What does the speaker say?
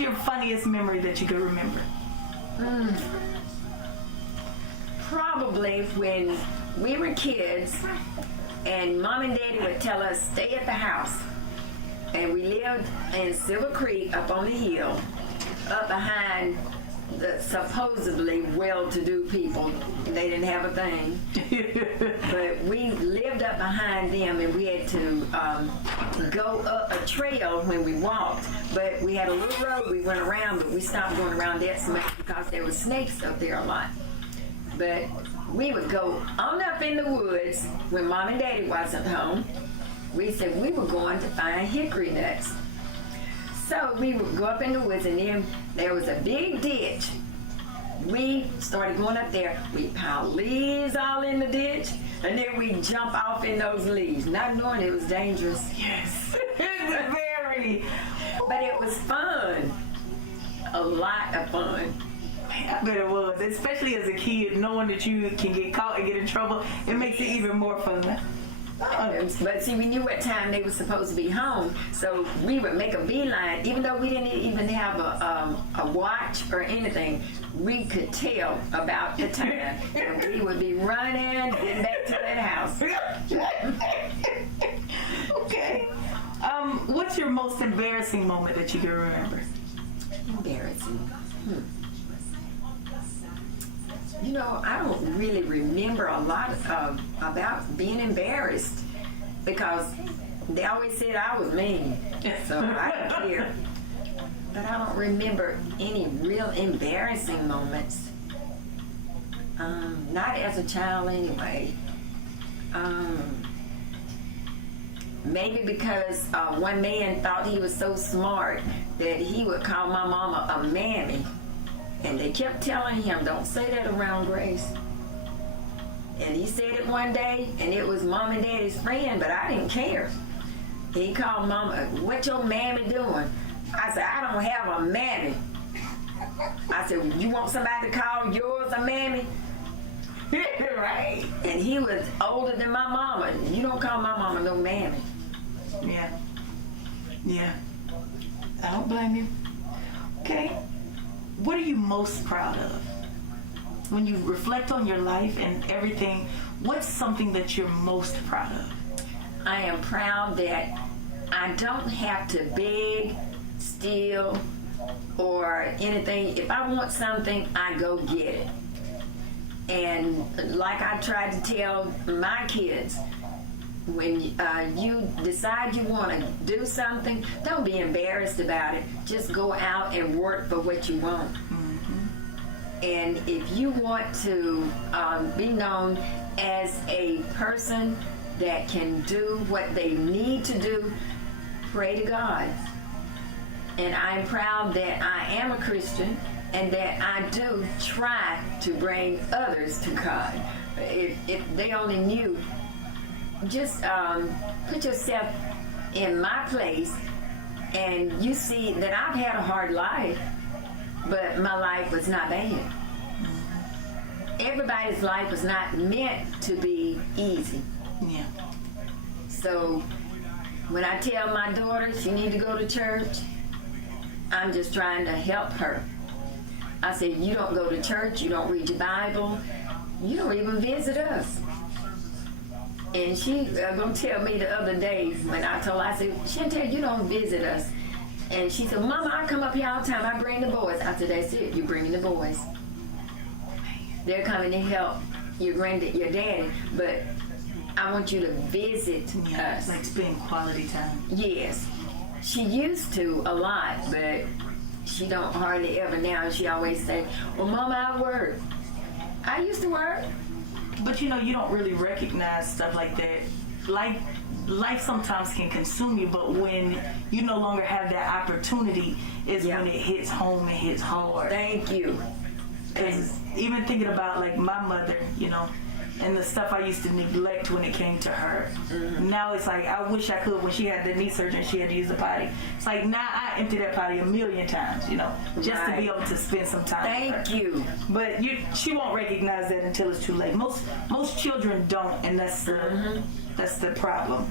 your funniest memory that you can remember? Probably when we were kids and Mom and Daddy would tell us, stay at the house. And we lived in Silver Creek up on the hill, up behind the supposedly well-to-do people. They didn't have a thing. But we lived up behind them, and we had to go up a trail when we walked. But we had a little road we went around, but we stopped going around that so much because there were snakes up there a lot. But we would go on up in the woods when Mom and Daddy wasn't home. We said we were going to find hickory nuts. So we would go up in the woods, and then there was a big ditch. We started going up there. We piled leaves all in the ditch, and then we jump off in those leaves, not knowing it was dangerous. Yes. It's very. But it was fun. A lot of fun. I bet it was, especially as a kid, knowing that you can get caught and get in trouble. It makes it even more fun. But see, we knew what time they were supposed to be home, so we would make a beeline. Even though we didn't even have a watch or anything, we could tell about the time. And we would be running, getting back to that house. Okay. What's your most embarrassing moment that you can remember? Embarrassing. You know, I don't really remember a lot about being embarrassed because they always said I was mean, so I don't care. But I don't remember any real embarrassing moments. Not as a child anyway. Maybe because one man thought he was so smart that he would call my mama a mammy. And they kept telling him, don't say that around Grace. And he said it one day, and it was Mom and Daddy's friend, but I didn't care. He called Mama, what your mammy doing? I said, I don't have a mammy. I said, you want somebody to call yours a mammy? Right? And he was older than my mama. You don't call my mama no mammy. Yeah. Yeah. I don't blame you. Okay. What are you most proud of? When you reflect on your life and everything, what's something that you're most proud of? I am proud that I don't have to beg, steal, or anything. If I want something, I go get it. And like I tried to tell my kids, when you decide you want to do something, don't be embarrassed about it. Just go out and work for what you want. Mm-hmm. And if you want to be known as a person that can do what they need to do, pray to God. And I'm proud that I am a Christian and that I do try to bring others to God. If they only knew, just put yourself in my place and you see that I've had a hard life, but my life was not bad. Everybody's life was not meant to be easy. Yeah. So when I tell my daughter she need to go to church, I'm just trying to help her. I said, you don't go to church, you don't read your Bible, you don't even visit us. And she gonna tell me the other day when I told her, I said, Chantel, you don't visit us. And she said, Mama, I come up here all the time, I bring the boys. I said, that's it, you're bringing the boys. They're coming to help your daddy, but I want you to visit us. Like spend quality time. Yes. She used to a lot, but she don't hardly ever now. She always say, well, Mama, I work. I used to work. But you know, you don't really recognize stuff like that. Life sometimes can consume you, but when you no longer have that opportunity is when it hits home and hits hard. Thank you. Because even thinking about like my mother, you know, and the stuff I used to neglect when it came to her. Mm-hmm. Now it's like, I wish I could, when she had the knee surgery and she had to use the potty. It's like, now I empty that potty a million times, you know, just to be able to spend some time with her. Thank you. But she won't recognize that until it's too late. Most children don't, and that's the problem.